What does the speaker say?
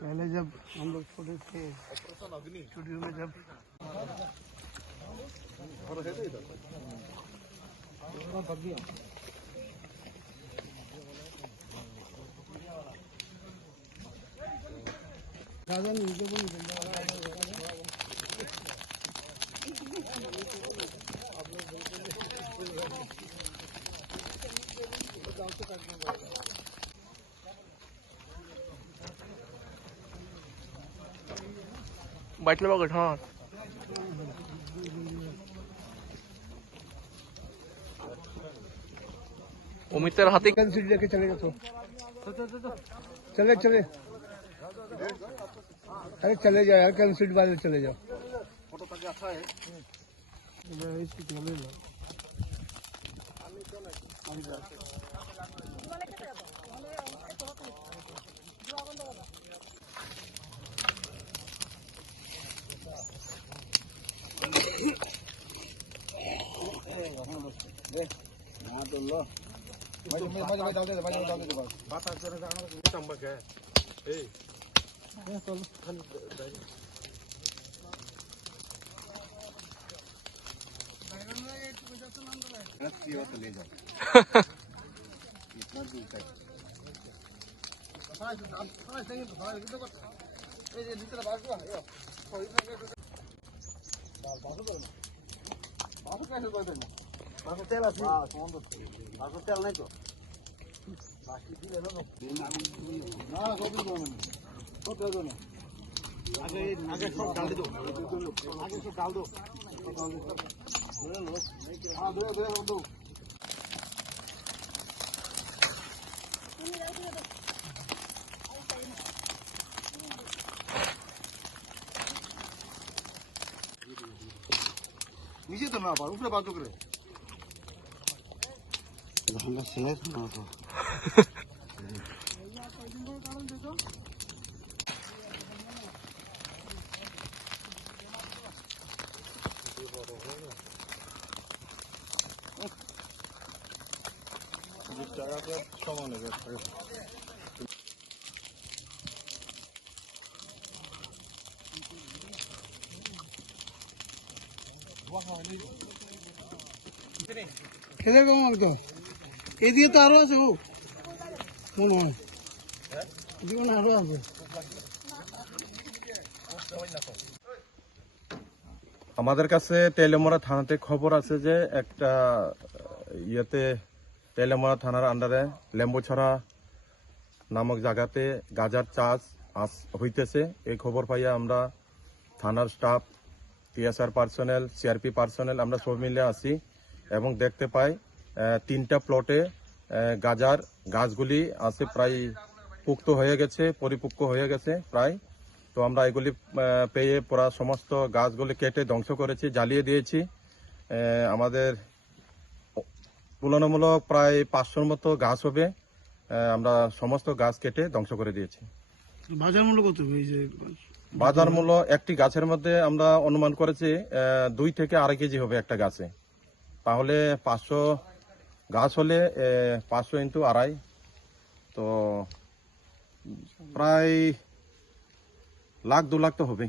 पहले जब हम लोग छोटे थे स्टूडियो में जब बैठने बगट हाँ उम्मीद तेरा हाथी सीट लेके चलेगा तो चले चले अरे चले जाओ यार कल सीट वाले चले जाओ फोटो तक अच्छा है तेल नहीं तो आगे आगे सब डाल दो आगे सब डाल दो हाँ दो दो दो नीचे तो ना पार ऊपर बात करे हम सेहत ना तो খেলে কম একদম এদিকে তো আরো আছে ও মনে হয় এদিকে আরো আছে আমাদের কাছে তেলেমরা থানাতে খবর আছে যে একটা ইয়েতে তেলেমরা থানার আন্ডারে লেম্বুছড়া নামক জায়গাতে গাজার চাষ হইতেছে। এই খবর পাইয়া আমরা থানার staff, TSR personnel, CRP personnel আমরা সব মিলে আসি এবং দেখতে পাই 3টা প্লটে গাজার গাছগুলি আছে প্রায় পুক্ত হয়ে গেছে, পরিপক্ক হয়ে গেছে প্রায়। তো আমরা এগুলি পেয়ে পুরা সমস্ত গাছগুলি কেটে ধ্বংস করেছি, জ্বালিয়ে দিয়েছি। আমাদের তুলনামূলক প্রায় 500-র মতো গাছ হবে, আমরা সমস্ত গাছ কেটে ধ্বংস করে দিয়েছি। বাজার মূল্য কত? বাজার মূল্য একটি গাছের মধ্যে আমরা অনুমান করেছি 2 থেকে 2.5 কেজি হবে একটা গাছে। তাহলে 500 গাছ হলে 500 × 2.5, তো প্রায় 1 লাখ 2 লাখ তো হবে।